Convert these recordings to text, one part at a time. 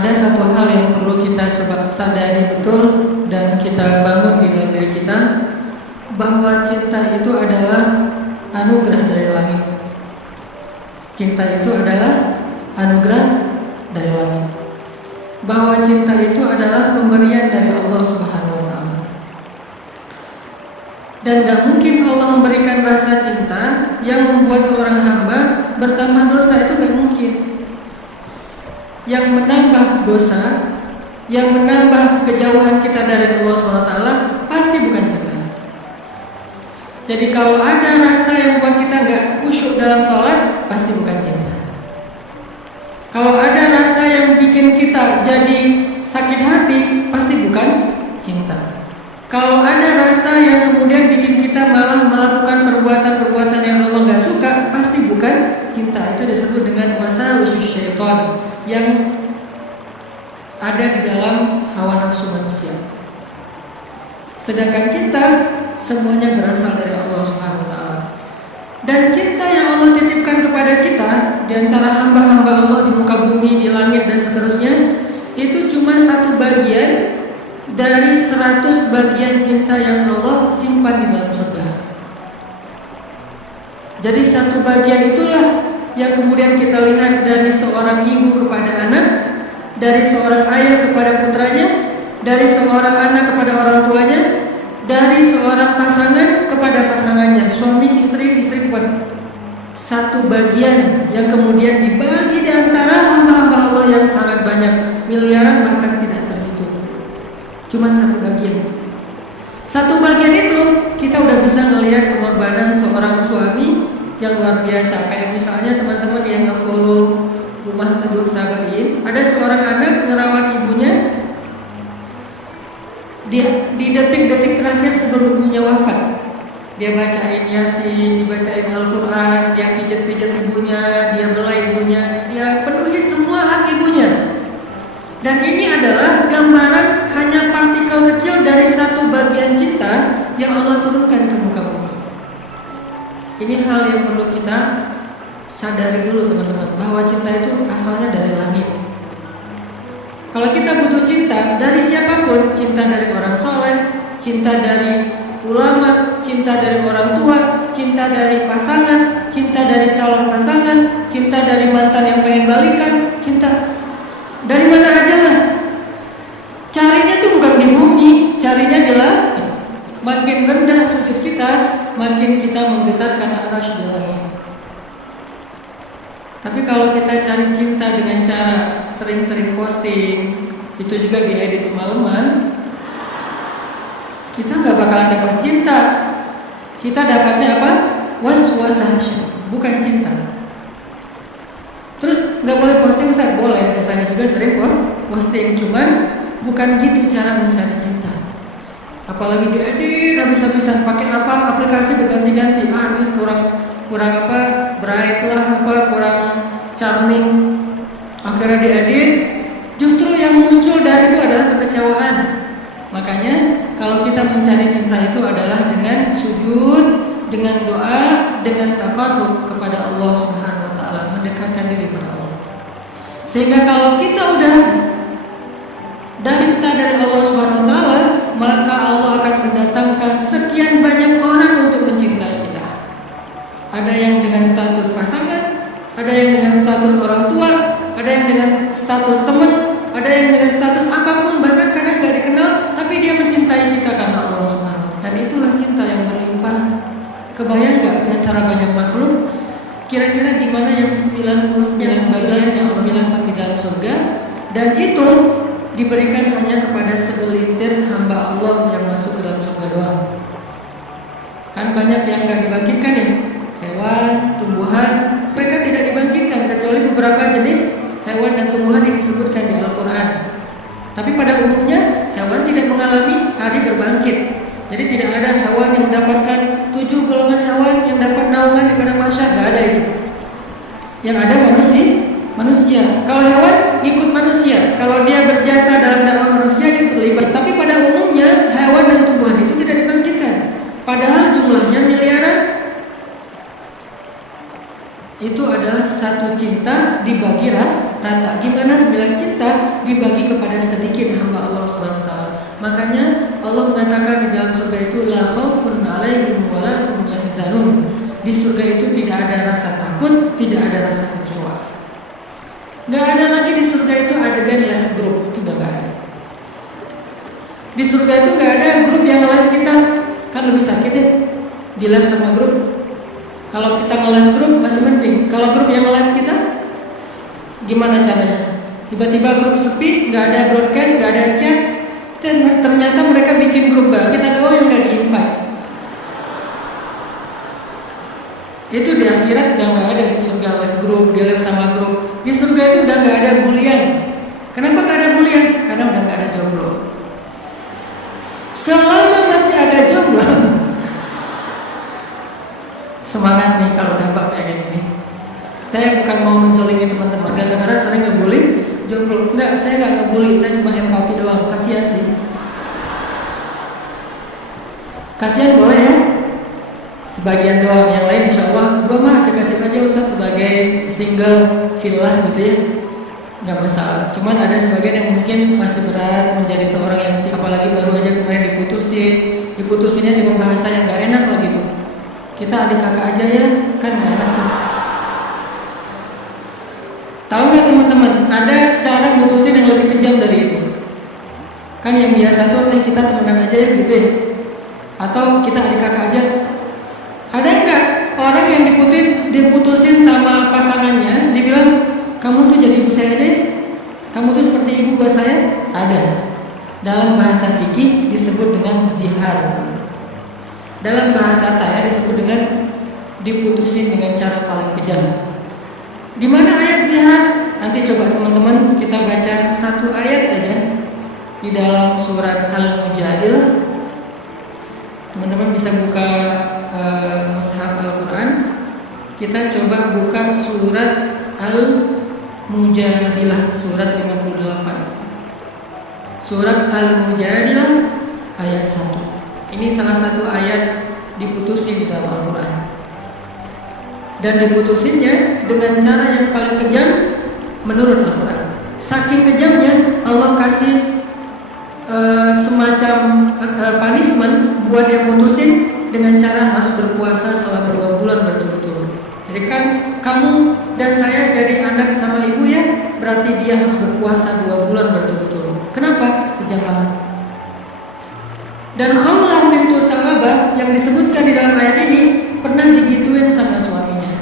ada satu hal yang perlu kita coba sadari betul dan kita bangun di dalam diri kita, bahwa cinta itu adalah anugerah dari langit. Cinta itu adalah anugerah dari langit. Bahwa cinta itu adalah pemberian dari Allah Subhanahu wa taala. Dan gak mungkin Allah memberikan rasa cinta yang membuat seorang hamba bertambah dosa, itu gak mungkin. Yang menambah dosa, yang menambah kejauhan kita dari Allah SWT pasti bukan cinta. Jadi kalau ada rasa yang membuat kita gak khusyuk dalam sholat, pasti bukan cinta. Kalau ada rasa yang bikin kita jadi sakit hati, pasti bukan cinta. Kalau ada rasa yang kemudian bikin kita malah melakukan perbuatan-perbuatan yang Allah gak suka, pasti bukan cinta. Itu disebut dengan wasawis syaitan yang ada di dalam hawa nafsu manusia. Sedangkan cinta semuanya berasal dari Allah Subhanahu wa taala. Dan cinta yang Allah titipkan kepada kita di antara hamba-hamba Allah di muka bumi, di langit dan seterusnya, itu cuma satu bagian dari 100 bagian cinta yang Allah simpan di dalam surga. Jadi satu bagian itulah yang kemudian kita lihat dari seorang ibu kepada anak, dari seorang ayah kepada putranya, dari seorang anak kepada orang tuanya, dari seorang pasangan kepada pasangannya, suami istri, istri kepada. Satu bagian yang kemudian dibagi di antara hamba-hamba Allah yang sangat banyak, miliaran bahkan tidak terhitung. Cuman satu bagian. Satu bagian itu kita udah bisa melihat pengorbanan seorang suami yang luar biasa. Kayak misalnya teman-teman yang nge-follow Rumah Teduh Sahabatin, ada seorang anak ngerawat ibunya di detik-detik terakhir sebelum ibunya wafat. Dia bacain Yasin, dibacain Al-Quran, dia pijat-pijat ibunya, dia belai ibunya, dia penuhi semua hak ibunya. Dan ini adalah gambaran hanya partikel kecil dari satu bagian cinta yang Allah turunkan ke muka bumi. Ini hal yang perlu kita sadari dulu teman-teman, bahwa cinta itu asalnya dari langit. Kalau kita butuh cinta dari siapapun, cinta dari orang soleh, cinta dari ulama, cinta dari orang tua, cinta dari pasangan, cinta dari calon pasangan, cinta dari mantan yang pengen balikan, cinta dari mana aja lah. Carinya tuh bukan di bumi, carinya di langit. Makin rendah sujud kita, makin kita menggetarkan arasy di langit. Tapi kalau kita cari cinta dengan cara sering-sering posting, itu juga diedit semalaman, kita nggak bakalan dapat cinta. Kita dapatnya apa? Was-wasah, bukan cinta. Terus nggak boleh posting, Ustaz? Boleh, dan saya juga sering posting, cuman bukan gitu cara mencari cinta. Apalagi diedit habis-habisan, pakai apa? Aplikasi berganti-ganti. Ini kurang apa? Bright lah, apa? Kurang charming. Akhirnya diedit. Justru yang muncul dari itu adalah kekecewaan. Makanya kalau kita mencari cinta itu adalah dengan sujud, dengan doa, dengan taqarrub kepada Allah Subhanahu wa taala, mendekatkan diri kepada Allah. Sehingga kalau kita udah dan cinta dari Allah Subhanahu wa taala, maka Allah akan mendatangkan sekian banyak orang untuk mencintai kita. Ada yang dengan status pasangan, ada yang dengan status orang tua, ada yang dengan status teman, ada yang dengan status apapun, bahkan kadang gak dikenal, tapi dia mencintai kita karena Allah Subhanahu wa taala. Dan itulah cinta yang berlimpah. Kebayang gak di antara banyak makhluk, kira-kira di mana yang 99 yang Allah simpan di dalam surga, dan itu diberikan hanya kepada segelintir hamba Allah yang masuk ke dalam surga doang. Kan banyak yang gak dibangkitkan ya, hewan, tumbuhan, mereka tidak dibangkitkan kecuali beberapa jenis hewan dan tumbuhan yang disebutkan di Al-Quran. Tapi pada umumnya hewan tidak mengalami hari berbangkit. Jadi tidak ada hewan yang mendapatkan 7 golongan hewan yang dapat naungan di padang mahsyar, gak ada itu. Yang ada manusia. Kalau hewan ikut manusia, kalau dia berjasa dalam dakwah manusia dia terlibat. Tapi pada umumnya hewan dan tumbuhan itu tidak dibangkitkan. Padahal jumlahnya miliaran. Itu adalah satu cinta dibagi rata. Gimana 9 cinta dibagi kepada sedikit hamba Allah Subhanahu wa taala. Makanya Allah mengatakan di dalam surga itu la khaufun 'alaihim wa la hum yahzanun. Di surga itu tidak ada rasa takut, tidak ada rasa kecewa. Gak ada lagi di surga itu adegan live group, itu udah gak ada. Di surga itu gak ada grup yang live kita, kan lebih sakit ya di live sama grup. Kalau kita nge-live grup masih mending. Kalau grup yang nge-live kita, gimana caranya? Tiba-tiba grup sepi, gak ada broadcast, gak ada chat, dan ternyata mereka bikin grup baru, kita doang yang gak di-invite. Itu di akhirat udah gak ada di surga live group, di live sama grup. Di surga itu udah gak ada bulian. Kenapa gak ada bulian? Karena udah gak ada jomblo. Selama masih ada jomblo, semangat nih kalau dapat kayak gini. Saya bukan mau menzolimi teman-teman, gara-gara sering ngebully jomblo. Enggak, saya nggak ngebully, saya cuma empati doang. Kasihan sih. Kasihan boleh ya. Sebagian doang, yang lain insya Allah gue mah kasih aja Ustaz sebagai single villa gitu ya, nggak masalah. Cuman ada sebagian yang mungkin masih berat menjadi seorang yang apalagi baru aja kemarin diputusinnya dengan bahasa yang nggak enak lah gitu. Kita adik kakak aja ya, kan nggak enak tuh. Tahu nggak teman-teman, ada cara mutusin yang lebih kejam dari itu. Kan yang biasa tuh kita temenan aja ya gitu ya, atau kita adik kakak aja. Ada nggak orang yang diputusin sama pasangannya, dibilang kamu tuh jadi ibu saya aja ya? Kamu tuh seperti ibu buat saya? Ada. Dalam bahasa fikih disebut dengan zihar. Dalam bahasa saya disebut dengan diputusin dengan cara paling kejam. Di mana ayat zihar? Nanti coba teman-teman kita baca satu ayat aja di dalam surat Al-Mujadilah. Teman-teman bisa buka mushaf Al-Quran. Kita coba buka surat Al-Mujadilah surat 58. Surat Al-Mujadilah ayat 1. Ini salah satu ayat diputusin di dalam Al-Quran. Dan diputusinnya dengan cara yang paling kejam menurut Al-Quran. Saking kejamnya Allah kasih semacam punishment buat yang mutusin dengan cara harus berpuasa selama 2 bulan berturut-turut. Jadi kan kamu dan saya jadi anak sama ibu ya, berarti dia harus berpuasa 2 bulan berturut-turut. Kenapa? Kejam banget. Dan Khawlah bintu Salabah yang disebutkan di dalam ayat ini pernah digituin sama suaminya.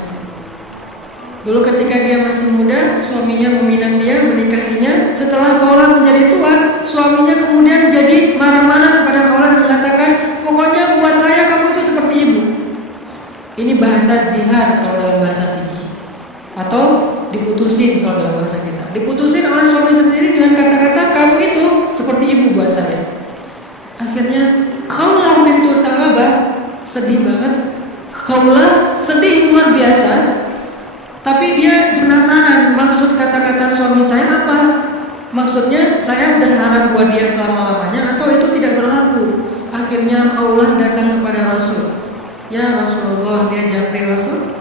Dulu ketika dia masih muda, suaminya meminang dia, menikahinya. Setelah Khawlah menjadi tua, suaminya kemudian jadi marah-marah kepada Khawlah dan mengatakan, pokoknya buat saya kamu itu seperti ibu. Ini bahasa zihar kalau dalam bahasa fikih, atau diputusin kalau dalam bahasa kita. Diputusin oleh suami sendiri dengan kata-kata kamu itu seperti ibu buat saya. Akhirnya Khawlah bintu Salabah sedih banget. Khawlah sedih luar biasa. Tapi dia penasaran, maksud kata-kata suami saya apa? Maksudnya saya udah haram buat dia selama-lamanya atau itu tidak berlaku? Akhirnya Khawlah datang kepada Rasul. Ya Rasulullah, dia japri Rasul.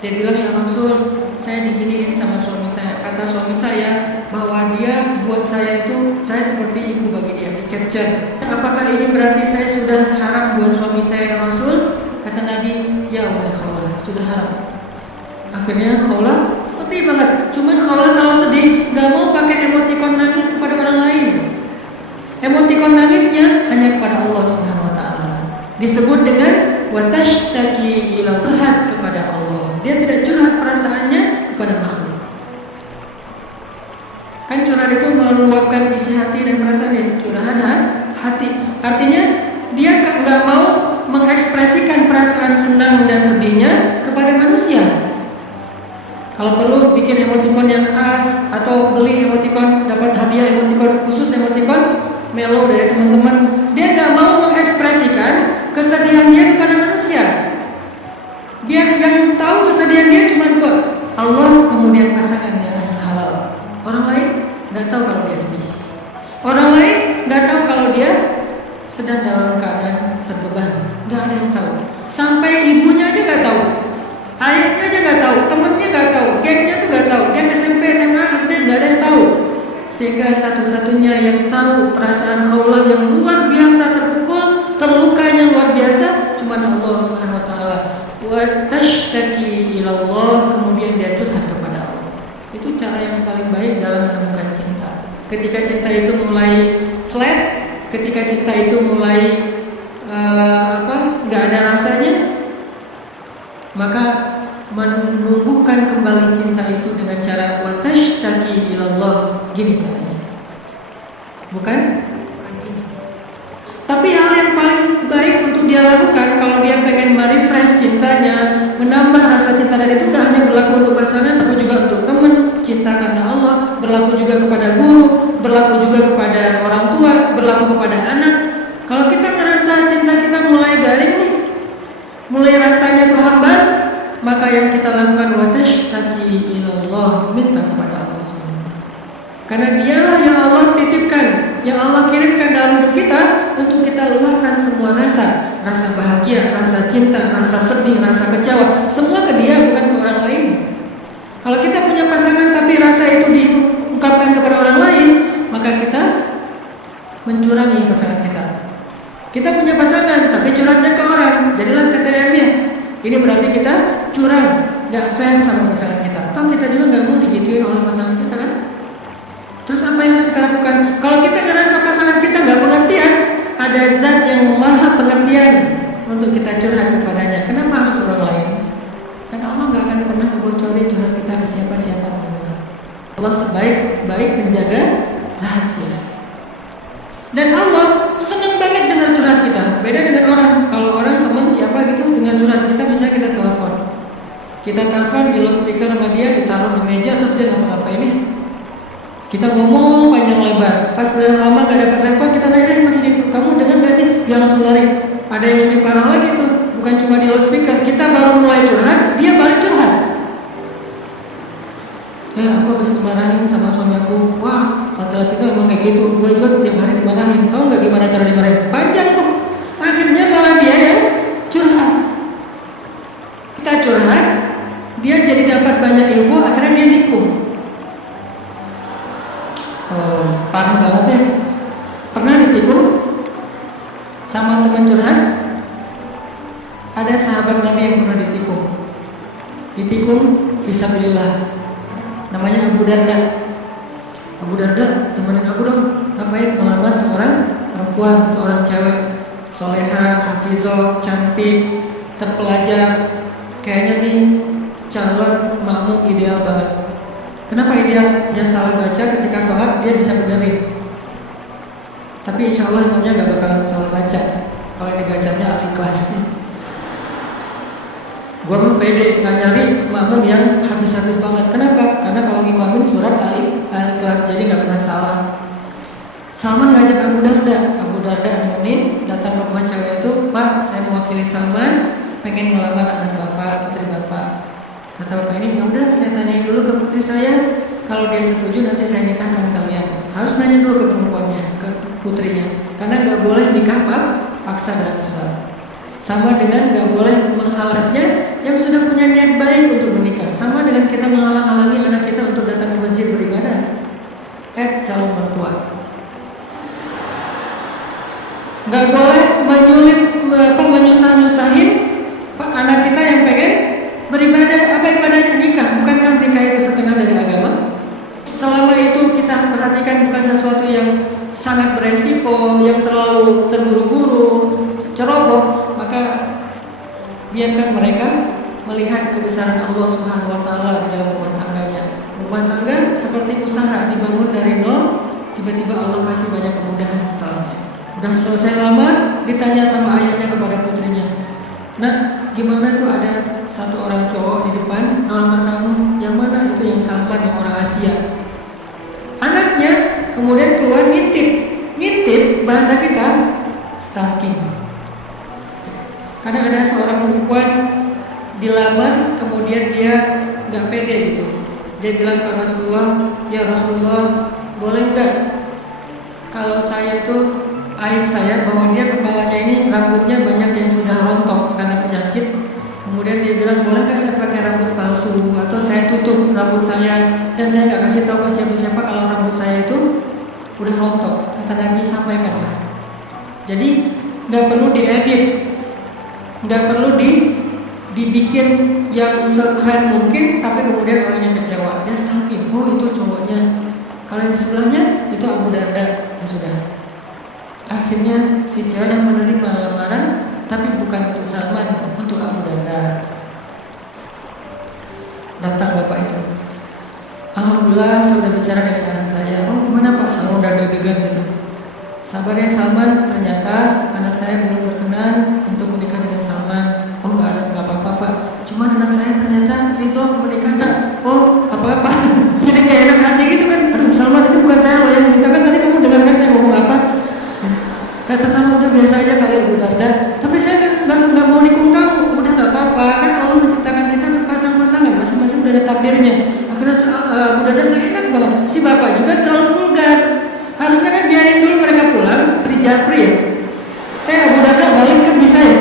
Dia bilang, ya Rasul, saya diginiin sama suami saya. Kata suami saya bahwa dia buat saya itu, saya seperti ibu bagi dia, di capture. Apakah ini berarti saya sudah haram buat suami saya ya Rasul? Kata Nabi, ya wahai Khawlah, sudah haram. Akhirnya Khawlah sedih banget. Cuman Khawlah kalau sedih gak mau pakai emotikon nangis kepada orang lain. Emotikon nangisnya hanya kepada Allah Subhanahu wa taala. Disebut dengan watashtaki ila curhat kepada Allah. Dia tidak curhat perasaannya kepada makhluk. Kan curhat itu meluapkan isi hati dan perasaannya, curahan hati. Artinya dia gak mau mengekspresikan perasaan senang dan sedihnya kepada manusia. Kalau perlu bikin emotikon yang khas atau beli emotikon, dapat hadiah emotikon khusus, emotikon melo dari teman-teman. Dia nggak mau mengekspresikan kesedihan dia kepada manusia. Biar yang tahu kesedihan dia cuma 2, Allah kemudian pasangannya yang halal. Orang lain nggak tahu kalau dia sedih. Orang lain nggak tahu kalau dia sedang dalam keadaan terbeban. Nggak ada yang tahu. Sampai ibunya aja nggak tahu. Ayahnya aja nggak tahu, temennya nggak tahu, gengnya tuh nggak tahu, geng SMP, SMA, SD Sehingga satu-satunya yang tahu perasaan Khawlah yang luar biasa terpukul, terlukanya luar biasa, cuma Allah Subhanahu wa taala. Wa tashtaki ila Allah, kemudian dia curhat kepada Allah. Itu cara yang paling baik dalam menemukan cinta. Ketika cinta itu mulai flat, ketika cinta itu mulai nggak ada rasanya, maka menumbuhkan kembali cinta itu dengan cara watashtaki ilallah. Gini caranya, bukan gini. Tapi hal yang paling baik untuk dia lakukan kalau dia pengen merefresh cintanya, menambah rasa cinta, dan itu gak hanya berlaku untuk pasangan, berlaku juga untuk teman, cinta karena Allah, berlaku juga kepada guru, berlaku juga kepada orang tua, berlaku kepada anak. Kalau kita ngerasa cinta kita mulai garing nih, mulai rasanya tuh hambar, maka yang kita lakukan watashtaki ilallah, minta kepada Allah SWT. Karena dialah yang Allah titipkan, yang Allah kirimkan dalam hidup kita untuk kita luahkan semua rasa bahagia, rasa cinta, rasa sedih, rasa kecewa, semua ke dia, bukan ke orang lain. Kalau kita punya pasangan tapi rasa itu diungkapkan kepada orang lain, maka kita mencurangi pasangan kita. Kita punya pasangan tapi curhatnya ke orang, jadilah TTM-nya. Ini berarti kita curang, nggak fair sama pasangan kita. Toh kita juga nggak mau digituin oleh pasangan kita kan? Terus apa yang harus kita lakukan? Kalau kita ngerasa pasangan kita nggak pengertian, ada zat yang maha pengertian untuk kita curhat kepadanya. Kenapa harus orang lain? Dan Allah nggak akan pernah ngebocorin curhat kita ke siapa-siapa, teman-teman. Allah sebaik-baik menjaga rahasia. Dan Allah senang banget dengar curhat kita. Beda dengan orang. Kalau orang teman siapa gitu dengar curhat kita, misalnya kita telepon. Kita telepon di loudspeaker sama dia, ditaruh di meja, terus dia ngapa-ngapain nih. Kita ngomong panjang lebar. Pas udah lama gak dapat respon, kita tanya, kamu dengar gak sih? Dia langsung lari. Ada yang lebih parah lagi tuh. Bukan cuma di loudspeaker. Kita baru mulai curhat, dia balik curhat. Aku habis dimarahin sama suami aku. Wah, laki-laki itu emang kayak gitu. Gue juga tiap hari dimarahin. Tahu nggak gimana cara dimarahin? Panjang tuh. Akhirnya malah dia yang curhat. Kita curhat, dia jadi dapat banyak info. Akhirnya dia nikung. Parah banget ya. Pernah ditikung sama teman curhat? Ada sahabat Nabi yang pernah ditikung. Ditikung fisabilillah. Namanya Abu Darda. Abu Darda, temenin aku dong. Ngapain? Melamar seorang perempuan, seorang cewek, soleha, hafizah, cantik, terpelajar. Kayaknya nih calon makmum ideal banget. Kenapa ideal? Dia salah baca ketika sholat, dia bisa benerin. Tapi insya Allah imamnya gak bakalan salah baca. Kalau dibacanya al-ikhlas. Gua mah pede nggak nyari makmum yang hafiz-hafiz banget. Kenapa? Karena kalau ngimamin surat al-ikhlas, jadi nggak pernah salah. Salman ngajak Abu Darda. Abu Darda nemenin datang ke rumah cewek itu. Pak, saya mewakili Salman, pengen melamar anak bapak, putri bapak. Kata bapak ini, ya udah saya tanyain dulu ke putri saya. Kalau dia setuju nanti saya nikahkan kalian. Harus nanya dulu ke perempuannya, ke putrinya. Karena nggak boleh nikah paksa dalam Islam. Sama dengan gak boleh menghalangnya yang sudah punya niat baik untuk menikah. Sama dengan kita menghalang-halangi anak kita untuk datang ke masjid beribadah. Calon mertua. Gak boleh menyusah-nyusahin anak kita yang pengen beribadah. Apa ibadahnya? Nikah. Bukankah nikah itu setengah dari agama? Selama itu kita perhatikan bukan sesuatu yang sangat beresiko, yang terlalu terburu-buru, ceroboh, maka biarkan mereka melihat kebesaran Allah Subhanahu wa taala di dalam rumah tangganya. Rumah tangga seperti usaha dibangun dari nol, tiba-tiba Allah kasih banyak kemudahan setelahnya. Udah selesai lamar, ditanya sama ayahnya kepada putrinya. Nah, gimana tuh ada satu orang cowok di depan ngelamar kamu? Yang mana? Itu yang Salman, yang orang Asia. Anaknya kemudian keluar ngintip bahasa kita stalking. Kadang ada seorang perempuan dilamar, kemudian dia nggak pede gitu. Dia bilang ke Rasulullah, ya Rasulullah, boleh nggak kalau saya itu aib saya bahwa dia kepalanya ini rambutnya banyak yang sudah rontok karena penyakit. Kemudian dia bilang bilang boleh nggak saya pakai rambut palsu atau saya tutup rambut saya dan saya nggak kasih tahu ke siapa-siapa kalau rambut saya itu udah rontok. Kata Nabi, sampaikanlah. Jadi nggak perlu diedit, nggak perlu dibikin yang sekeren mungkin, tapi kemudian orangnya kecewa. Dia stalking, oh itu cowoknya, kalau yang di sebelahnya itu Abu Darda. Ya sudah. Akhirnya si cewek yang menerima lamaran, tapi bukan untuk Salman, untuk Abu Darda. Datang bapak itu. Alhamdulillah saya sudah bicara dengan anak saya. Oh gimana Pak? Salman udah deg-degan gitu. Sabar ya Salman, ternyata anak saya belum berkenan untuk menikah dengan Salman. Oh nggak apa-apa Pak. Cuman anak saya ternyata Ridho menikah enggak. Oh apa-apa. Jadi kayak enak hati gitu kan. Aduh Salman, ini bukan saya loh yang minta kan, tadi kamu dengarkan saya ngomong apa? Kata Salman, udah biasa aja kali Abu Darda. Tapi saya nggak mau nikung kamu. Udah nggak apa-apa. Kan Allah menciptakan kita berpasang-pasangan, masing-masing udah ada takdirnya. Akhirnya Abu Darda nggak enak banget. Si bapak juga terlalu vulgar. Harusnya kan biarin dulu mereka pulang di Japri ya. Abu Darda balik kan bisa ya.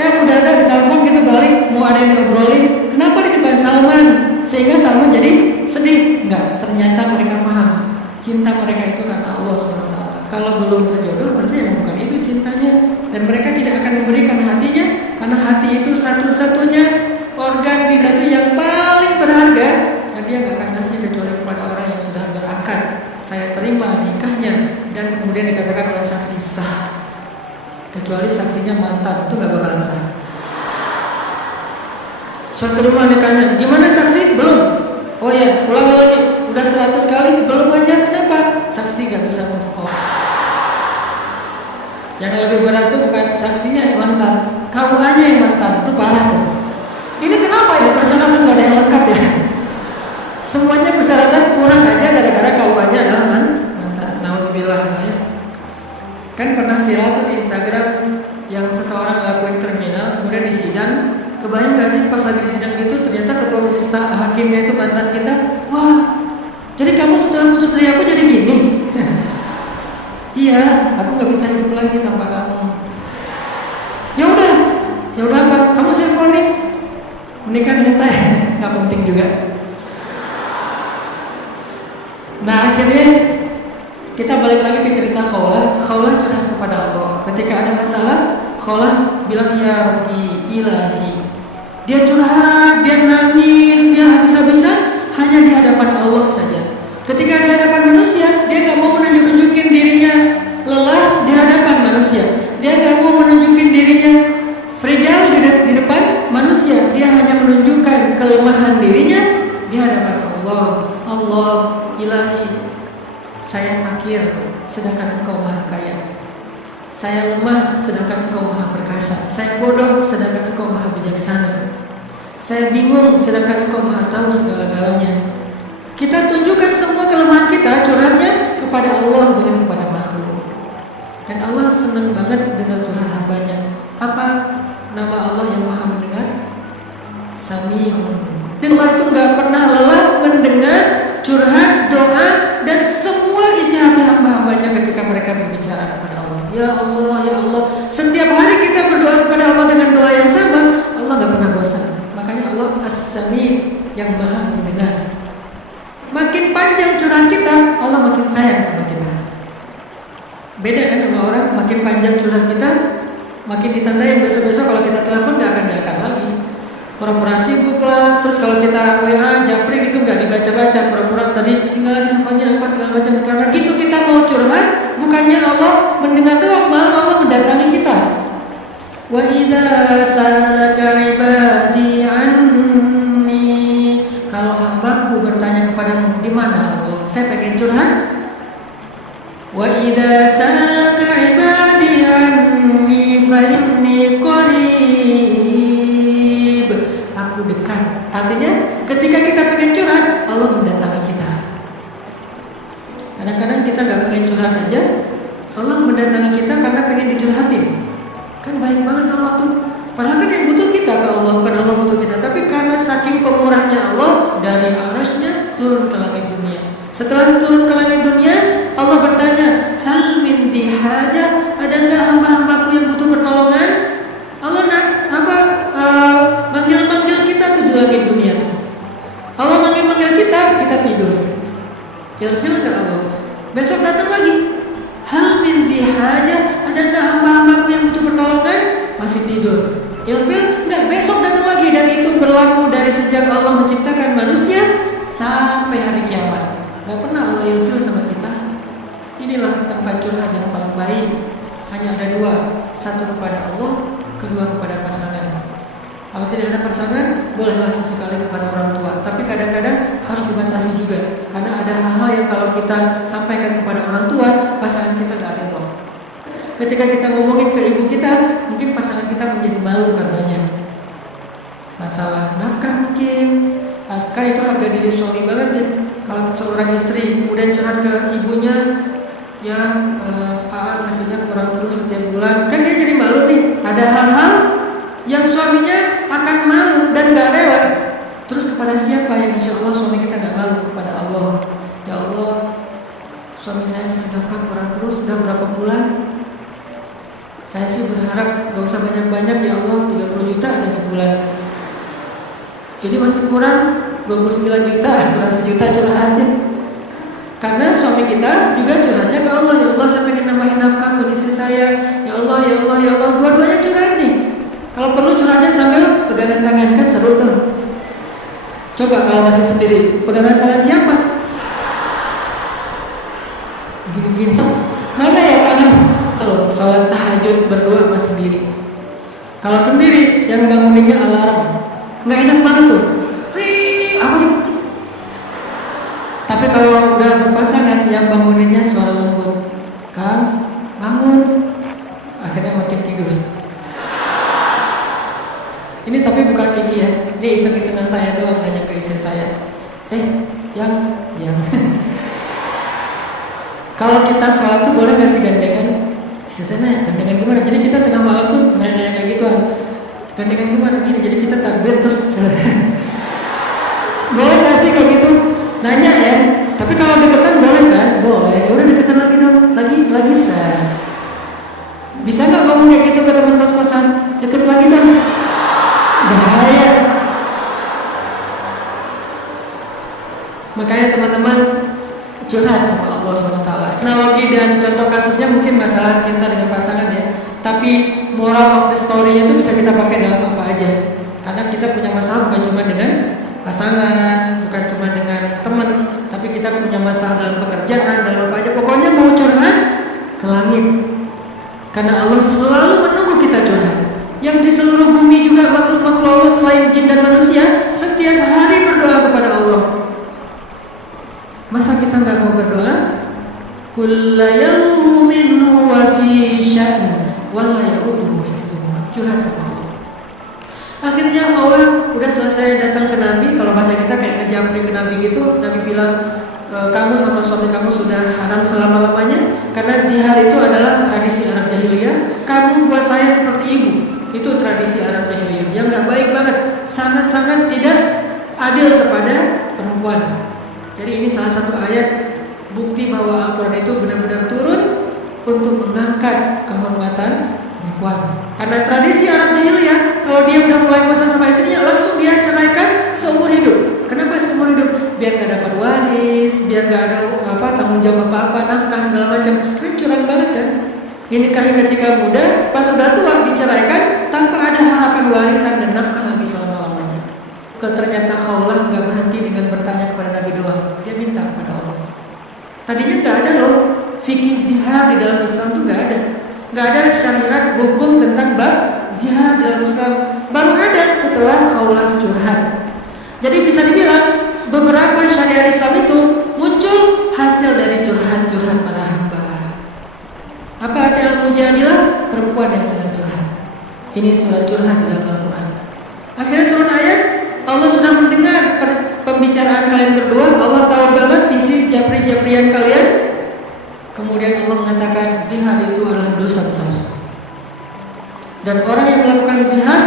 Abu Darda ditelepon gitu balik, mau ada yang diobrolin. Kenapa di depan Salman? Sehingga Salman jadi sedih. Enggak, ternyata mereka paham. Cinta mereka itu karena Allah SWT. Kalau belum berjodoh berarti emang bukan itu cintanya. Dan mereka tidak akan memberikan hatinya, karena hati itu satu-satunya organ di hati yang paling berharga. Dan dia gak akan kasih kecuali kepada orang yang sudah berakad, saya terima nikahnya, dan kemudian dikatakan oleh saksi sah. Kecuali saksinya mantan, itu gak bakalan sah. Saya terima nikahnya, gimana saksi? Belum. Oh ya, ulang lagi, udah 100 kali, belum aja. Kenapa? Saksi gak bisa move on. Yang lebih berat itu bukan saksinya yang mantan, KUA-nya yang mantan, itu parah tuh. Ini kenapa ya persyaratan gak ada yang lengkap ya? Semuanya persyaratan kurang aja gara-gara KUA-nya adalah mantan. Nauzubillah ya. Kan pernah viral tuh di Instagram yang seseorang ngelakuin kriminal kemudian di sidang. Kebayang gak sih pas lagi di sidang gitu ternyata ketua majelis hakimnya itu mantan kita. Wah, jadi kamu setelah putus dari aku jadi gini? Iya, aku nggak bisa hidup lagi tanpa kamu. Ya udah apa? Kamu saya vonis menikah dengan saya, nggak penting juga. Nah akhirnya kita balik lagi ke cerita Khawlah. Khawlah curhat kepada Allah. Ketika ada masalah, Khawlah bilang ya Rabbi ilahi. Dia curhat, dia nangis, dia habis-habisan hanya di hadapan Allah saja. Ketika di hadapan manusia, dia nggak mau menunjukin dirinya lelah di hadapan manusia. Dia nggak mau menunjukin dirinya fragile di depan manusia. Dia hanya menunjukkan kelemahan dirinya di hadapan Allah. Allah ilahi, saya fakir sedangkan engkau maha kaya. Saya lemah sedangkan engkau maha perkasa. Saya bodoh sedangkan engkau maha bijaksana. Saya bingung sedangkan engkau maha tahu segala-galanya. Kita tunjukkan semua kelemahan kita, curhatnya kepada Allah, jangan kepada makhluk. Dan Allah senang banget dengar curhat hambanya. Apa nama Allah yang maha mendengar? Sami'un. Allah itu gak pernah lelah mendengar curhat, doa, dan semua isi hati hamba-hambanya ketika mereka berbicara kepada Allah. Ya Allah, ya Allah. Setiap hari kita berdoa kepada Allah dengan doa yang sama. Allah gak pernah bosan. Makanya Allah As-Sami', yang maha mendengar. Makin panjang curhat kita, Allah makin sayang sama kita. Beda kan sama orang, makin panjang curhat kita, makin ditandain besok-besok kalau kita telepon gak akan diangkat lagi. Pura-pura sibuk lah, terus kalau kita WA, japri gitu gak dibaca-baca, pura-pura tadi tinggalan handphonenya apa segala macam. Karena gitu kita mau curhat, bukannya Allah mendengar doang, malah Allah mendatangi kita. Wa idza salaka ibadi anni, kalau hambaku bertanya kepadamu, di mana Allah? Saya pengen curhat. Wa idza salaka ibadi anni fa inni qarib. Aku dekat. Artinya ketika kita pengen curhat, Allah mendatangi kita. Kadang-kadang kita nggak pengen curhat aja, Allah mendatangi kita karena pengen dicurhatin. Kan baik banget Allah tuh. Padahal kan yang butuh kita ke Allah, bukan Allah butuh kita. Tapi karena saking pemurahnya Allah, dari arasnya turun ke langit dunia. Setelah turun ke langit dunia, Allah bertanya, hal min hajah, tempat curhat yang paling baik hanya ada dua, satu kepada Allah, kedua kepada pasangan. Kalau tidak ada pasangan, bolehlah sesekali kepada orang tua, tapi kadang-kadang harus dibatasi juga, karena ada hal-hal yang kalau kita sampaikan kepada orang tua, pasangan kita gak rela. Ketika kita ngomongin ke ibu kita, mungkin pasangan kita menjadi malu karenanya. Masalah nafkah mungkin, kan itu harga diri suami banget ya. Kalau seorang istri kemudian curhat ke ibunya, ya ngasihnya kurang terus setiap bulan, kan dia jadi malu nih. Ada hal-hal yang suaminya akan malu dan gak rela. Terus kepada siapa yang insya Allah suami kita gak malu? Kepada Allah. Ya Allah, suami saya ngasih nafkah kurang terus sudah berapa bulan. Saya sih berharap gak usah banyak-banyak ya Allah, 30 juta aja sebulan. Ini masih kurang 29 juta, kurang sejuta curhatnya. Karena suami kita juga curhatnya ke Allah. Ya Allah, saya pengen nambahin nafkah buat istri saya. Ya Allah, ya Allah, ya Allah. Dua-duanya curhat nih. Kalau perlu curhatnya sambil pegangan tangan, kan seru tuh. Coba kalau masih sendiri, pegangan tangan siapa? Gini-gini. Mana ya tangan? Kalau sholat tahajud berdua sama sendiri. Kalau sendiri, yang banguninnya alarm. Nggak enak banget tuh. Apa sih? Tapi kalau udah berpasangan, yang banguninnya suara lembut. Kan, bangun. Akhirnya makin tidur. Ini tapi bukan fikih ya. Ini iseng-isengan saya doang nanya ke istri saya. Yang kalau kita sholat tuh boleh nggak sih gandengan? Istri saya nanya, gandengan gimana? Jadi kita tengah malam tuh nanya kayak gituan. Gandengan gimana gini? Jadi kita takbir terus boleh nggak sih kayak gitu? Nanya ya. Tapi kalau deketan boleh kan? Boleh. Ya udah deketan lagi dong. Lagi sah. Bisa nggak ngomong kayak gitu ke teman kos-kosan? Deket lagi dong. Bahaya. Makanya teman-teman curhat sama Allah SWT. Analogi dan contoh kasusnya mungkin masalah cinta dengan pasangan ya. Tapi moral of the story-nya itu bisa kita pakai dalam apa aja. Karena kita punya masalah bukan cuma dengan pasangan, bukan cuma dengan teman, tapi kita punya masalah dalam pekerjaan, dalam apa aja. Pokoknya mau curhat ke langit. Karena Allah selalu menunggu kita curhat. Yang di seluruh bumi juga makhluk-makhluk Allah selain jin dan manusia setiap hari berdoa kepada Allah. Masa kita nggak mau berdoa? Kulla yawmin huwa fi sya'n wa la ya'uduhu hifdhuhuma. Curhat sama Allah. Akhirnya Allah udah selesai datang ke Nabi. Kalau bahasa kita kayak ngejamri ke Nabi gitu. Nabi bilang, kamu sama suami kamu sudah haram selama-lamanya. Karena zihar itu adalah tradisi Arab jahiliyah. Kamu buat saya seperti ibu. Itu tradisi Arab jahiliyah yang gak baik banget. Sangat-sangat tidak adil kepada perempuan. Jadi ini salah satu ayat bukti bahwa Al-Quran itu benar-benar turun untuk mengangkat kehormatan perempuan. Karena tradisi Arab jahiliyah, kalau dia udah mulai bosan sama istrinya, langsung dia ceraikan seumur hidup. Kenapa seumur hidup? Biar gak dapat waris, biar gak ada tanggung jawab apa-apa, nafkah segala macam. Kan curang banget kan? Dinikahi ketika muda, pas udah tua diceraikan tanpa ada harapan warisan dan nafkah lagi selama-lamanya. Ternyata Khawlah gak berhenti dengan bertanya kepada Nabi doang. Dia minta kepada Allah. Tadinya gak ada loh fikih zihar di dalam Islam tuh gak ada. Gak ada syariat hukum tentang bab zihar dalam Islam. Baru ada setelah Khawlah curhat. Jadi bisa dibilang beberapa syariat Islam itu muncul hasil dari curhat-curhat para hamba. Apa arti al-mujadilah? Perempuan yang sedang curhat. Ini surat curhat dalam Al-Quran. Akhirnya turun ayat, Allah sudah mendengar pembicaraan kalian berdua. Allah tahu banget isi japri-japrian kalian. Kemudian Allah mengatakan zihar itu adalah dosa besar. Dan orang yang melakukan zihar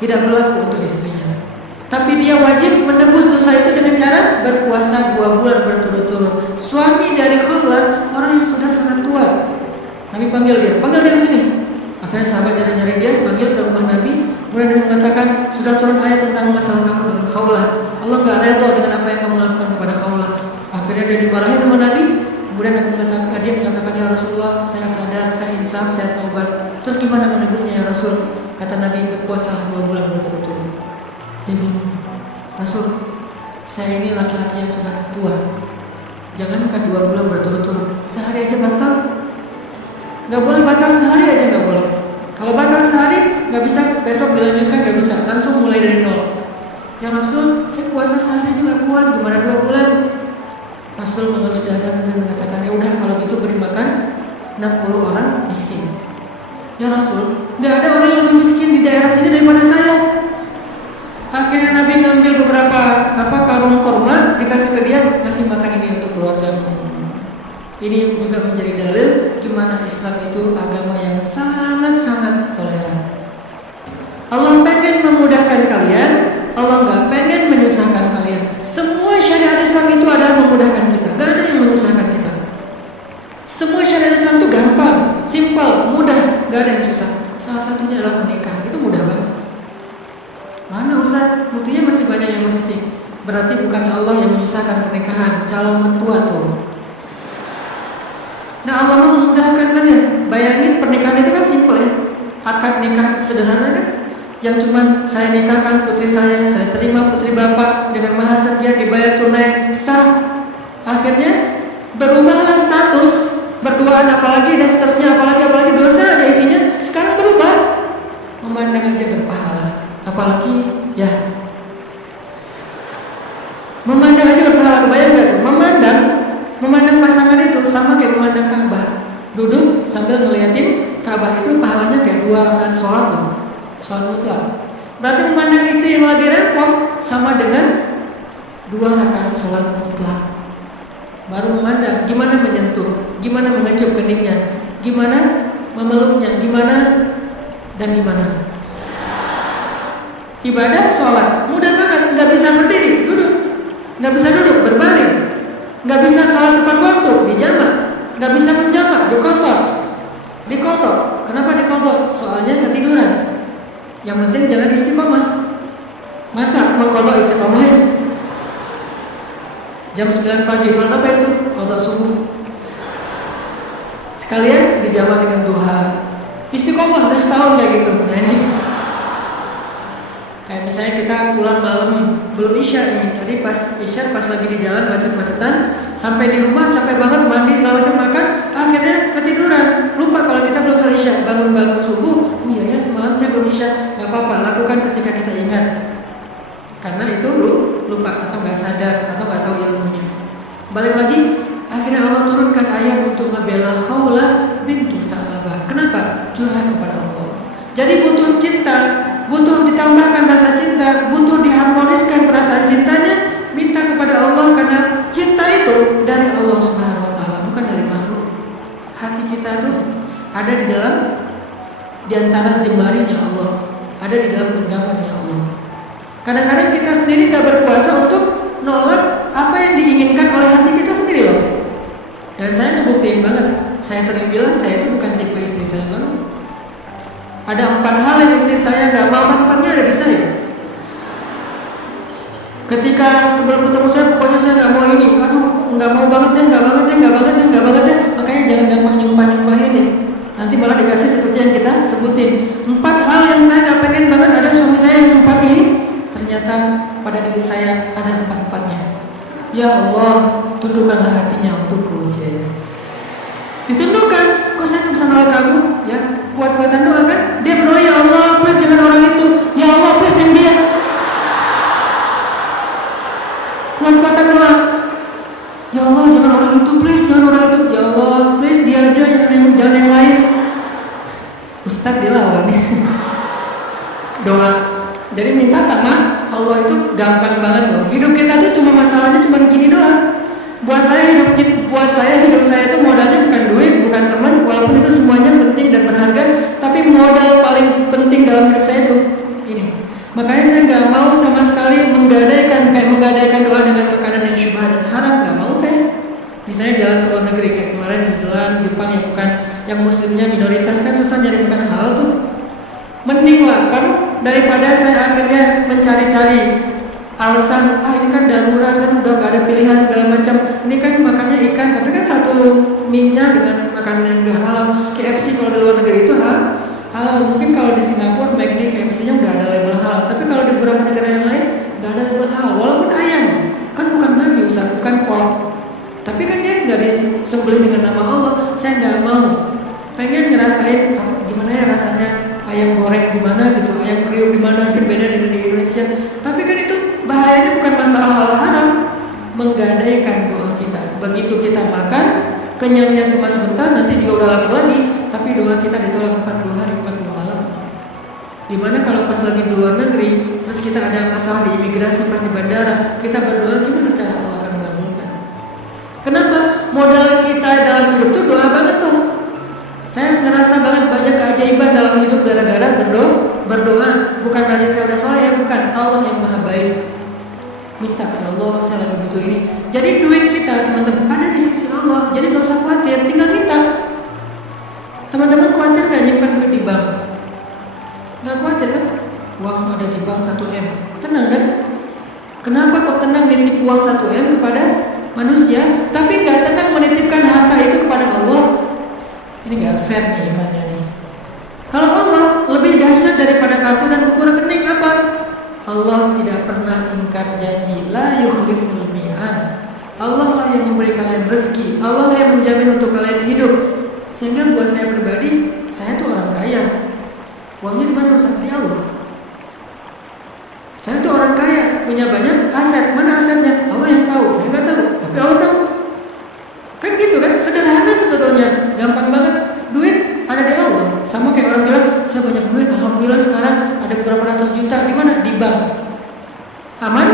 tidak berlaku untuk istrinya. Tapi dia wajib menebus dosa itu dengan cara berpuasa 2 bulan berturut-turut. Suami dari Khawlah orang yang sudah sangat tua. Nabi panggil dia ke sini. Akhirnya sahabat nyari-nyari dia, panggil ke rumah Nabi. Kemudian Nabi mengatakan, sudah turun ayat tentang masalah kamu dengan Khawlah. Allah nggak redha dengan apa yang kamu lakukan kepada Khawlah. Akhirnya dia dimarahin sama Nabi. Kemudian dia mengatakan, ya Rasulullah, saya sadar, saya insaf, saya taubat. Terus gimana menebusnya ya Rasul? Kata Nabi, berpuasa 2 bulan berturut-turut. Dia bingung. Rasul, saya ini laki-laki yang sudah tua. Jangankan 2 bulan berturut-turut, sehari aja batal. Nggak boleh batal sehari aja, nggak boleh. Kalau batal sehari, nggak bisa besok dilanjutkan, nggak bisa, langsung mulai dari nol. Ya Rasul, saya puasa sehari aja nggak kuat, gimana 2 bulan? Rasul mengelus dada dan mengatakan, ya udah kalau gitu beri makan 60 orang miskin. Ya Rasul, nggak ada orang yang lebih miskin di daerah sini daripada saya. Akhirnya Nabi ngambil beberapa karung kurma, dikasih ke dia, ngasih makan ini untuk keluarga. Ini juga menjadi dalil gimana Islam itu agama yang sangat-sangat toleran. Allah pengen memudahkan kalian, Allah nggak pengen menyusahkan kalian. Semua syariat Islam itu adalah memudahkan kita, nggak ada yang menyusahkan kita. Semua syariat Islam itu gampang, simpel, mudah, nggak ada yang susah. Salah satunya adalah menikah, itu mudah banget. Mana Ustaz? Buktinya masih banyak yang masih sih. Berarti bukan Allah yang menyusahkan pernikahan, calon mertua tuh. Nah Allah mau memudahkan kan ya. Bayangin pernikahan itu kan simpel ya. Akad nikah sederhana kan. Yang cuman saya nikahkan putri saya terima putri bapak dengan mahar sekian dibayar tunai, sah. Akhirnya berubahlah status, berduaan apalagi dan seterusnya, apalagi dosa aja isinya. Sekarang berubah, memandang aja berpahala. Apalagi ya memandang aja berpahala. Kebayang gak tuh? Memandang pasangan itu sama kayak memandang Ka'bah. Duduk sambil ngeliatin Ka'bah itu pahalanya kayak 2 rakaat sholat loh. Sholat mutlak. Berarti memandang istri yang lagi repot sama dengan 2 rakaat sholat mutlak. Baru memandang gimana menyentuh, gimana mengecup keningnya, gimana memeluknya, gimana dan gimana. Ibadah sholat mudah banget, nggak bisa berdiri, duduk, nggak bisa duduk, berbaring, nggak bisa sholat tepat waktu, dijamak, nggak bisa menjamak, dikosor, dikodok. Kenapa dikodok? Soalnya ketiduran. Yang penting jangan istiqomah. Masa mengkodok istiqomah ya? Jam 9 pagi, sholat apa itu? Kodok subuh. Sekalian dijamak dengan duha. Istiqomah udah setahun kayak gitu. Nah ini kayak misalnya kita pulang malam belum isya nih. Tadi pas isya pas lagi di jalan macet-macetan, sampai di rumah capek banget mandi segala macam makan, akhirnya ketiduran. Lupa kalau kita belum selesai isya, bangun subuh. Oh iya ya semalam saya belum isya. Gak apa-apa, lakukan ketika kita ingat. Karena itu lupa atau gak sadar atau gak tahu ilmunya. Balik lagi, akhirnya Allah turunkan ayat untuk ngebela Khawlah bintu Sa'labah. Kenapa? Curhat kepada Allah. Jadi butuh cinta, butuh ditambahkan rasa cinta, butuh diharmoniskan perasaan cintanya, minta kepada Allah karena cinta itu dari Allah Subhanahu wa taala, bukan dari makhluk. Hati kita itu ada di antara jemarinya Allah, ada di dalam genggamannya Allah. Kadang-kadang kita sendiri gak berkuasa untuk nolak apa yang diinginkan oleh hati kita sendiri loh. Dan saya ngebuktiin banget, saya sering bilang saya itu bukan tipe istri saya banget. Ada 4 hal yang istri saya gak mau, 4-4-nya ada di saya. Ketika sebelum ketemu saya, pokoknya saya gak mau ini. Aduh, gak mau banget deh. Makanya jangan gampang nyumpah-nyumpahin ya. Nanti malah dikasih seperti yang kita sebutin. 4 hal yang saya gak pengen banget ada suami saya yang 4 ini. Ternyata pada diri saya ada 4-4-nya. Ya Allah, tundukkanlah hatinya untukku. Ditundukkan. Kok saya gak bisa nolak kamu? Ya, kuat-kuatan doa kan? Dia berdoa, ya Allah, please jangan orang itu. Ya Allah, please jangan dia. Kuat-kuatan doa. Ya Allah, jangan orang itu, please jangan orang itu. Ya Allah, please dia aja, jangan yang lain. Ustadz dilawan ya. Doa. Jadi minta sama Allah itu gampang banget loh. Hidup kita tuh cuma masalahnya cuma gini doang. Buat saya hidup saya itu modalnya bukan duit, bukan teman, walaupun itu semuanya penting dan berharga, tapi modal paling penting dalam hidup saya itu ini. Makanya saya nggak mau sama sekali menggadaikan doa dengan makanan yang syubhat dan haram, nggak mau saya. Misalnya jalan ke luar negeri kayak kemarin New Zealand, Jepang yang bukan yang muslimnya minoritas kan susah nyari makanan halal tuh. Mending lapar daripada saya akhirnya mencari-cari alasan, ini kan darurat kan udah gak ada pilihan segala macam. Ini kan makannya ikan, tapi kan satu mie-nya dengan makanan yang gak halal. KFC kalau di luar negeri itu halal. Mungkin kalau di Singapura, McD, KFC-nya udah ada label halal. Tapi kalau di beberapa negara yang lain gak ada label halal. Walaupun ayam, kan bukan babi, bukan pork. Tapi kan dia nggak disembelih dengan nama Allah. Saya nggak mau. Pengen ngerasain gimana ya rasanya ayam goreng di mana gitu, ayam kriuk di mana, dia beda dengan di Indonesia. Tapi kan itu bahayanya bukan masalah hal haram, menggadaikan doa kita. Begitu kita makan, kenyangnya cuma sebentar, nanti juga udah lapar lagi, tapi doa kita ditolak 40 hari 40 malam. Gimana kalau pas lagi di luar negeri, terus kita ada masalah di imigrasi pas di bandara, kita berdoa, gimana cara Allah akan mengabulkan? Kenapa? Modal kita dalam hidup tuh doa banget tuh. Saya ngerasa banget banyak keajaiban dalam hidup gara-gara berdoa. Bukan berarti saya udah soleh ya, bukan. Allah yang maha baik. Minta, ya Allah saya lagi butuh ini. Jadi duit kita teman-teman ada di sisi Allah. Jadi gak usah khawatir, tinggal minta. Teman-teman khawatir gak nyimpan duit di bank? Gak khawatir kan? Uang ada di bank 1M. Tenang kan? Kenapa kok tenang nitip uang 1M kepada manusia, tapi gak tenang menitipkan harta itu kepada Allah? Ini gak fair nih imannya nih. Kalau Allah lebih dahsyat daripada kartu dan buku rekening apa? Allah tidak pernah ingkar janji. La yukhliful mi'ad. Allah lah yang memberi kalian rezeki. Allah lah yang menjamin untuk kalian hidup. Sehingga buat saya pribadi, saya tuh orang kaya. Uangnya di mana Ustaz? Di Allah. Saya tuh orang kaya, punya banyak aset. Mana asetnya? Allah yang tahu. Saya nggak tahu, tapi Allah tahu. Kan gitu kan, sederhana sebetulnya, gampang banget. Duit ada di Allah. Sama kayak orang bilang, saya banyak duit, alhamdulillah sekarang ada beberapa ratus juta. Di mana? Di bank. Aman?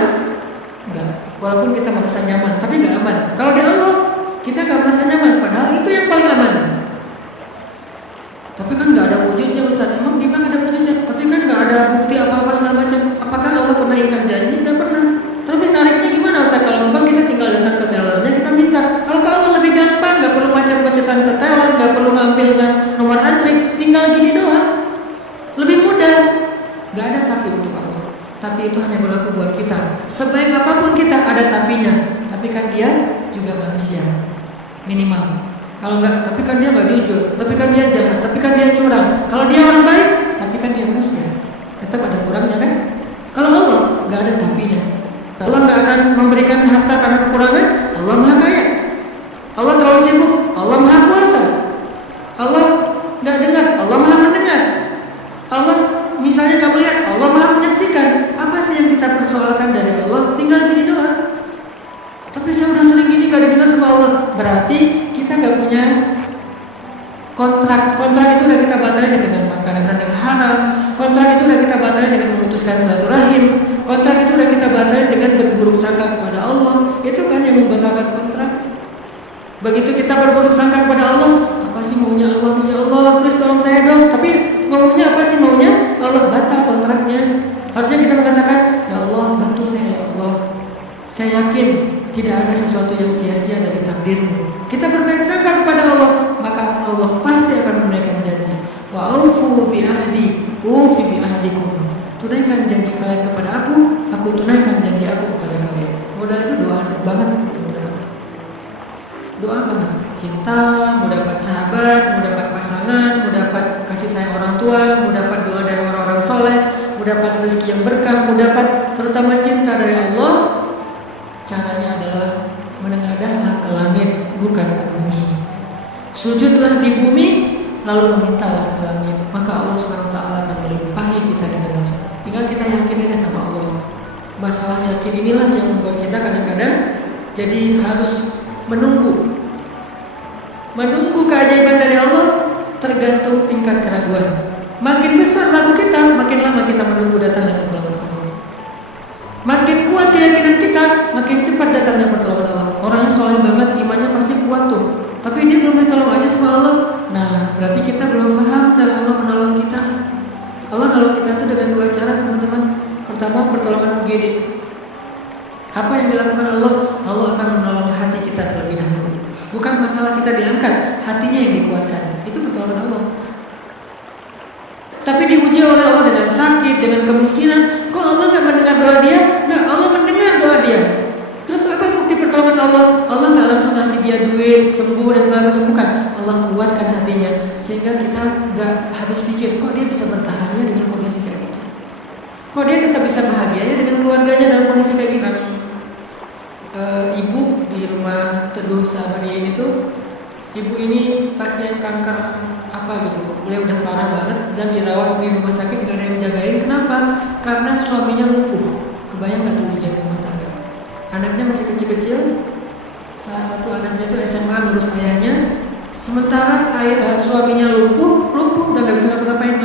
Enggak. Walaupun kita merasa nyaman, tapi enggak aman. Kalau di Allah, kita enggak merasa nyaman, padahal itu yang paling aman. Tapi kan enggak ada wujudnya Ustaz. Emang di bank ada wujudnya, tapi kan enggak ada bukti apa-apa segala macam. Apakah Allah pernah ingkar janji? Enggak pernah. Terus nariknya gimana Ustaz? Kalau bank kita tinggal datang ke tellernya, kita minta. Kalau ke Allah lebih gampang, nggak perlu macet-macetan ke teller, nggak perlu ngambil nomor antri, tinggal gini doang. Lebih mudah. Nggak ada tapi untuk Allah. Tapi itu hanya berlaku buat kita. Sebaik apapun kita ada tapinya. Tapi kan dia juga manusia. Minimal. Kalau nggak, tapi kan dia nggak jujur. Tapi kan dia jahat. Tapi kan dia curang. Kalau dia orang baik, tapi kan dia manusia. Tetap ada kurangnya kan? Kalau Allah nggak ada tapinya. Allah nggak akan memberikan harta karena kekurangan. Allah maha kaya. Allah terlalu sibuk. Allah maha kuasa. Allah nggak dengar. Allah maha mendengar. Allah misalnya nggak melihat. Allah maha menyaksikan. Apa sih yang kita persoalkan dari Allah? Tinggal gini doang. Tapi saya udah sering gini nggak didengar sama Allah. Berarti kita nggak punya kontrak. Kontrak itu udah kita batalin dengan makanan yang haram. Kontrak itu udah kita batalin dengan memutuskan silaturahim. Kontrak itu udah kita batalin dengan berburuk sangka kepada Allah. Itu kan yang membatalkan kontrak. Begitu kita berburuk sangka kepada Allah, apa sih maunya Allah nih? Ya Allah, please tolong saya dong. Tapi maunya apa sih maunya? Allah batal kontraknya. Harusnya kita mengatakan, ya Allah bantu saya ya Allah. Saya yakin tidak ada sesuatu yang sia-sia dari takdirmu. Kita berbaik sangka kepada Allah, maka Allah pasti akan menunaikan janji. Wa aufu bi ahdi, ufi bi ahdikum. Tunaikan janji kalian kepada aku tunaikan janji aku kepada kalian. Modal itu doa banget teman-teman. Doa banget. Cinta, mau dapat sahabat, mau dapat pasangan, mau dapat kasih sayang orang tua, mau dapat doa dari orang-orang soleh, mau dapat rezeki yang berkah, mau dapat terutama cinta dari Allah. Caranya adalah menengadahlah ke langit, bukan ke bumi. Sujudlah di bumi, lalu memintalah ke langit. Maka Allah SWT akan melimpahi kita dengan masalah. Tinggal kita yakin aja sama Allah. Masalah yakin inilah yang membuat kita kadang-kadang jadi harus menunggu keajaiban dari Allah, tergantung tingkat keraguan. Makin besar ragu kita, makin lama kita menunggu datangnya pertolongan Allah. Makin kuat keyakinan kita, makin cepat datangnya pertolongan Allah. Orang yang soleh banget, imannya pasti kuat tuh, tapi dia belum ditolong aja sama Allah. Nah, berarti kita belum paham cara Allah menolong kita. Allah menolong kita itu dengan dua cara teman-teman. Pertama, pertolongan UGD. Apa yang dilakukan Allah? Allah akan menolong hati kita terlebih dahulu. Bukan masalah kita diangkat, hatinya yang dikuatkan. Itu pertolongan Allah. Tapi diuji oleh Allah dengan sakit, dengan kemiskinan. Kok Allah nggak mendengar doa dia? Nggak, Allah mendengar doa dia. Terus apa bukti pertolongan Allah? Allah nggak langsung ngasih dia duit, sembuh dan segala macam, bukan. Allah kuatkan hatinya sehingga kita nggak habis pikir, kok dia bisa bertahan ya dengan kondisi kayak gitu. Kok dia tetap bisa bahagia ya dengan keluarganya dalam kondisi kayak gitu. Ibu di di rumah teduh Sahabat ini tuh, ibu ini pasien kanker apa gitu, beliau udah parah banget dan dirawat di rumah sakit, gak ada yang jagain. Kenapa? Karena suaminya lumpuh. Kebayang gak tuh ujian rumah tangga? Anaknya masih kecil-kecil, salah satu anaknya tuh SMA ngurus ayahnya, sementara suaminya lumpuh udah gak bisa ngapa-ngapain,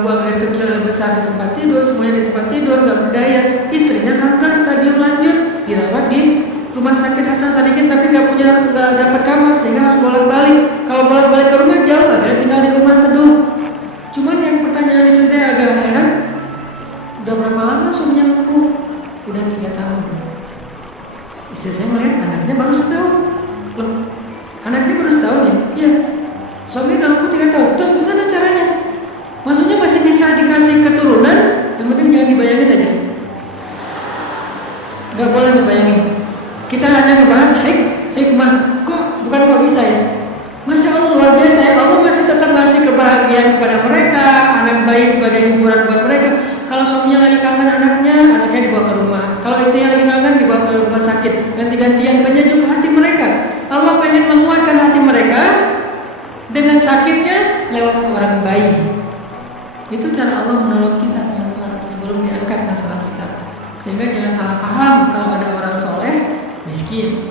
buang air kecil air besar di tempat tidur, semuanya di tempat tidur, gak berdaya. Istrinya kanker stadium lanjut, dirawat di rumah sakit Hasan Sadikin, tapi gak dapat kamar sehingga harus bolak-balik. Kalau bolak-balik ke rumah jauh, akhirnya tinggal di rumah teduh. Cuman yang pertanyaan istri saya agak heran, udah berapa lama suaminya lumpuh? Udah 3 tahun. Istri saya ngeliat anaknya baru 1 tahun. Loh, anaknya baru 1 tahun ya? Iya. Suaminya udah lumpuh 3 tahun. Terus gimana caranya? Maksudnya masih bisa dikasih keturunan, yang penting jangan dibayangin aja. Gak boleh ngebayangin. Kita hanya ngebahas hikmah. Kok bisa ya? Masya Allah luar biasa ya. Allah masih tetap ngasih kebahagiaan kepada mereka, anak bayi sebagai hiburan buat mereka. Kalau suaminya lagi kangen anaknya dibawa ke rumah. Kalau istrinya lagi kangen dibawa ke rumah sakit. Ganti-gantian penyejuk hati mereka. Allah pengen menguatkan hati mereka dengan sakitnya lewat seorang bayi. Itu cara Allah menolong kita teman-teman sebelum diangkat masalah kita. Sehingga jangan salah paham, kalau ada orang soleh miskin,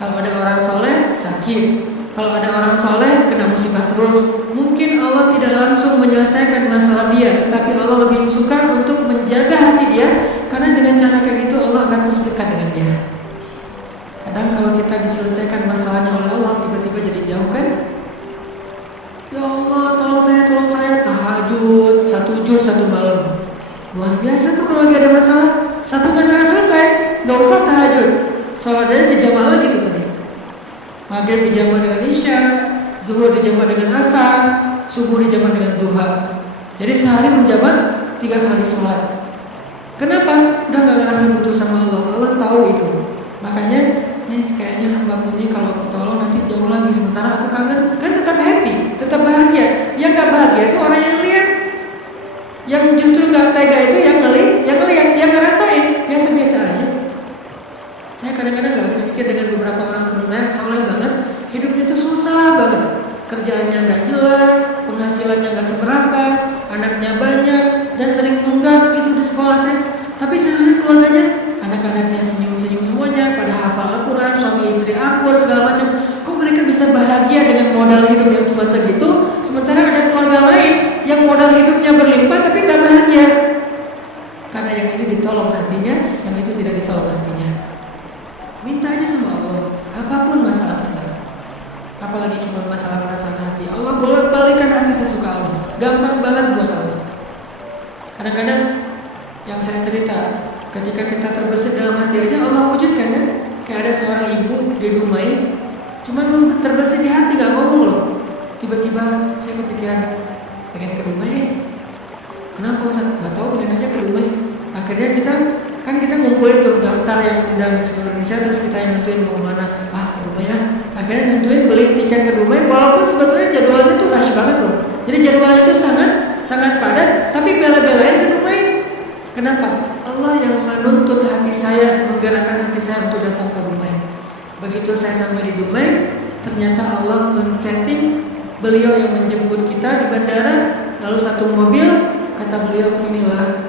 kalau ada orang soleh sakit, kalau ada orang soleh kena musibah terus. Mungkin Allah tidak langsung menyelesaikan masalah dia, tetapi Allah lebih suka untuk menjaga hati dia, karena dengan cara kayak gitu Allah akan terus dekat dengan dia. Kadang kalau kita diselesaikan masalahnya oleh Allah, tiba-tiba jadi jauh kan? Ya Allah, tolong saya, tahajud 1 juz 1 malam. Luar biasa tuh kalau lagi ada masalah. 1 masalah selesai, gak usah tahajud. Sholat aja dijamaah lagi tuh tadi. Maghrib dijamaah dengan isya, zuhur dijamaah dengan asar, subuh dijamaah dengan duha. Jadi sehari menjamaah 3 kali sholat. Kenapa? Udah gak ngerasa butuh sama Allah. Allah tahu itu. Makanya ini kayaknya hambaku ini kalau aku tolong nanti jauh lagi, sementara aku kangen. Kan tetap happy, tetap bahagia. Yang gak bahagia itu orang yang lihat. Yang justru gak tega itu yang ngelihat, yang ngerasain. Biasa-biasa aja. Saya kadang-kadang gak habis pikir dengan beberapa orang teman saya, soleh banget, hidupnya tuh susah banget. Kerjaannya gak jelas, penghasilannya gak seberapa, anaknya banyak, dan sering nunggak gitu di sekolah teh. Tapi saya lihat keluarganya, anak-anaknya senyum-senyum semuanya, pada hafal Al-Quran, suami istri akur, segala macam. Kok mereka bisa bahagia dengan modal hidup yang cuma segitu, sementara ada keluarga lain yang modal hidupnya berlimpah tapi gak bahagia? Karena yang ini ditolong hatinya, yang itu tidak ditolong hatinya. Minta aja sama Allah, apapun masalah kita. Apalagi cuma masalah perasaan hati, Allah bolak-balikan hati sesuka Allah. Gampang banget buat Allah. Kadang-kadang yang saya cerita, ketika kita terbesit dalam hati aja Allah wujudkan kan. Kayak ada seorang ibu di Dumai, cuman terbesit di hati, gak ngomong loh. Tiba-tiba saya kepikiran pengen ke Dumai. Kenapa Ustaz? Gak tahu, pengen aja ke Dumai. Akhirnya kita ngumpulin tuh daftar yang undang di seluruh Indonesia, terus kita yang nentuin mau kemana. Ke Dumai ya. Akhirnya nentuin beli tiket ke Dumai, walaupun sebetulnya jadwalnya tuh rush banget loh. Jadi jadwalnya itu sangat padat, tapi bela-belain ke Dumai. Kenapa? Allah yang menuntun hati saya, menggerakkan hati saya untuk datang ke Dumai. Begitu saya sampai di Dumai, ternyata Allah men-setting beliau yang menjemput kita di bandara, lalu 1 mobil. Kata beliau, inilah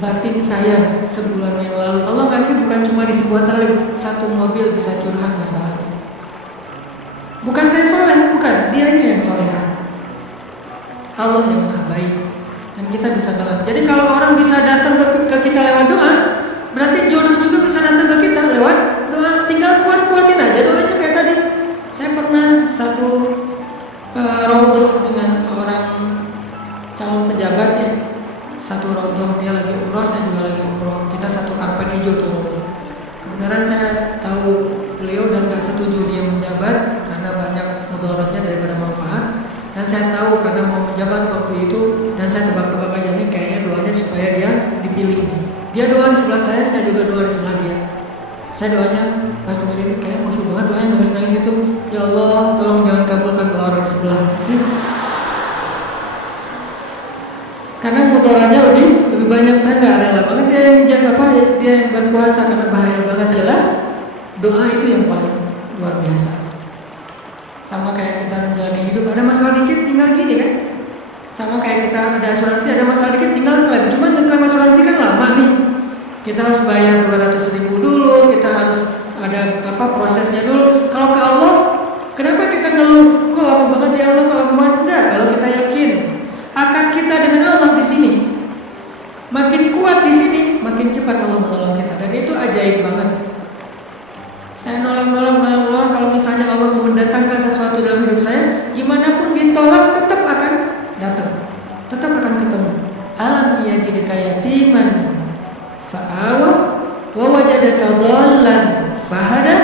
batin saya sebulan yang lalu. Allah ngasih bukan cuma di sebuah tali, 1 mobil bisa curhat masalahnya. Bukan saya soleh, bukan, dianya yang soleh. Allah yang maha baik. Dan kita bisa banget. Jadi kalau orang bisa datang ke kita lewat doa, berarti jodoh juga bisa datang ke kita lewat doa. Tinggal kuat-kuatin aja doanya. Kayak tadi, saya pernah satu raudhah dengan seorang calon pejabat ya. Satu raudhah, dia lagi umroh, saya juga lagi umroh. Kita satu karpet hijau tuh waktu. Kebenaran saya tahu beliau dan gak setuju dia menjabat karena banyak mudaratnya daripada manfaat. Dan saya tahu karena mau menjabat waktu itu, dan saya tebak-tebak aja nih kayaknya doanya supaya dia dipilih nih. Dia doa di sebelah saya juga doa di sebelah dia. Saya doanya pas dengerin ini kayaknya khusyuk banget doanya, nangis-nangis itu. Ya Allah, tolong jangan kabulkan doa orang di sebelah. Karena mudaratnya lebih banyak, saya nggak rela banget dia yang berpuasa karena bahaya banget jelas. Doa itu yang paling luar biasa. Sama kayak kita menjalani hidup, ada masalah dikit tinggal gini kan. Sama kayak kita ada asuransi, ada masalah dikit tinggal klaim. Cuma klaim asuransi kan lama nih. Kita harus bayar 200.000 dulu, kita harus ada prosesnya dulu. Kalau ke Allah, kenapa kita ngeluh? Kok lama banget ya Allah, kok lama banget? Enggak, kalau kita yakin akad kita dengan Allah di sini, makin kuat di sini, makin cepat Allah menolong kita. Dan itu ajaib banget. Saya nolong, kalau misalnya Allah mendatangkan sesuatu dalam hidup saya, gimana pun ditolak tetap akan datang, tetap akan ketemu. Alam yajidka yatiman fa'awa wa wajadaka dhallan fahada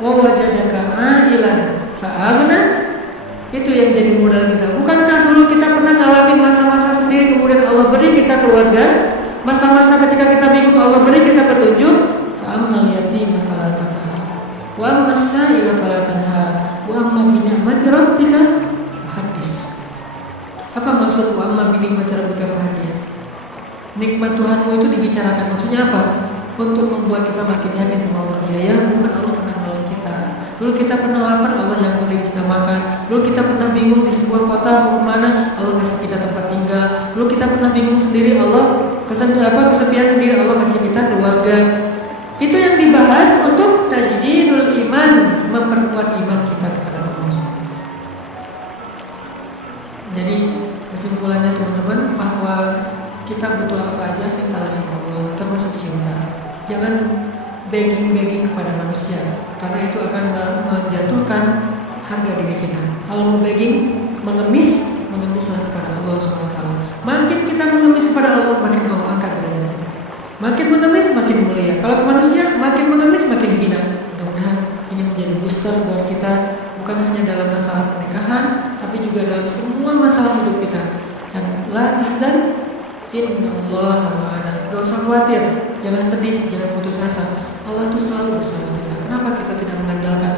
wa wajadaka ailan fa'aghna. Itu yang jadi modal kita. Bukankah dulu kita pernah ngalamin masa-masa sendiri, kemudian Allah beri kita keluarga, masa-masa ketika kita bingung Allah beri kita petunjuk. Fa'ammal yatima fala taqhar wa ammas sa'ila fala tanhar wa amma bi ni'mati rabbika fahaddits. Apa maksud wa amma bi ni'mati rabbika fahaddits? Nikmat Tuhanmu itu dibicarakan. Maksudnya apa? Untuk membuat kita makin yakin sama Allah. Ya, bukan Allah pernah nolong kita. Dulu kita pernah lapar, Allah yang beri kita makan. Dulu kita pernah bingung di sebuah kota mau kemana, Allah kasih kita tempat tinggal. Dulu kita pernah bingung sendiri, Allah kesepian sendiri, Allah kasih kita keluarga. Itu yang dibahas untuk tajdidul iman, memperkuat iman kita kepada Allah SWT. Jadi kesimpulannya teman-teman, bahwa kita butuh apa aja mintalah sama Allah, termasuk cinta. Jangan begging kepada manusia, karena itu akan menjatuhkan harga diri kita. Kalau mau begging, mengemislah kepada Allah SWT. Makin kita mengemis kepada Allah, makin Allah angkat derajat kita. Makin mengemis, makin mulia. Kalau ke manusia, makin mengemis, makin hina. Mudah-mudahan ini menjadi booster buat kita, bukan hanya dalam masalah pernikahan, tapi juga dalam semua masalah hidup kita. Dan la tahzan, innallaha ma'ana. Gak usah khawatir, jangan sedih, jangan putus asa. Allah itu selalu bersama kita. Kenapa kita tidak mengandalkan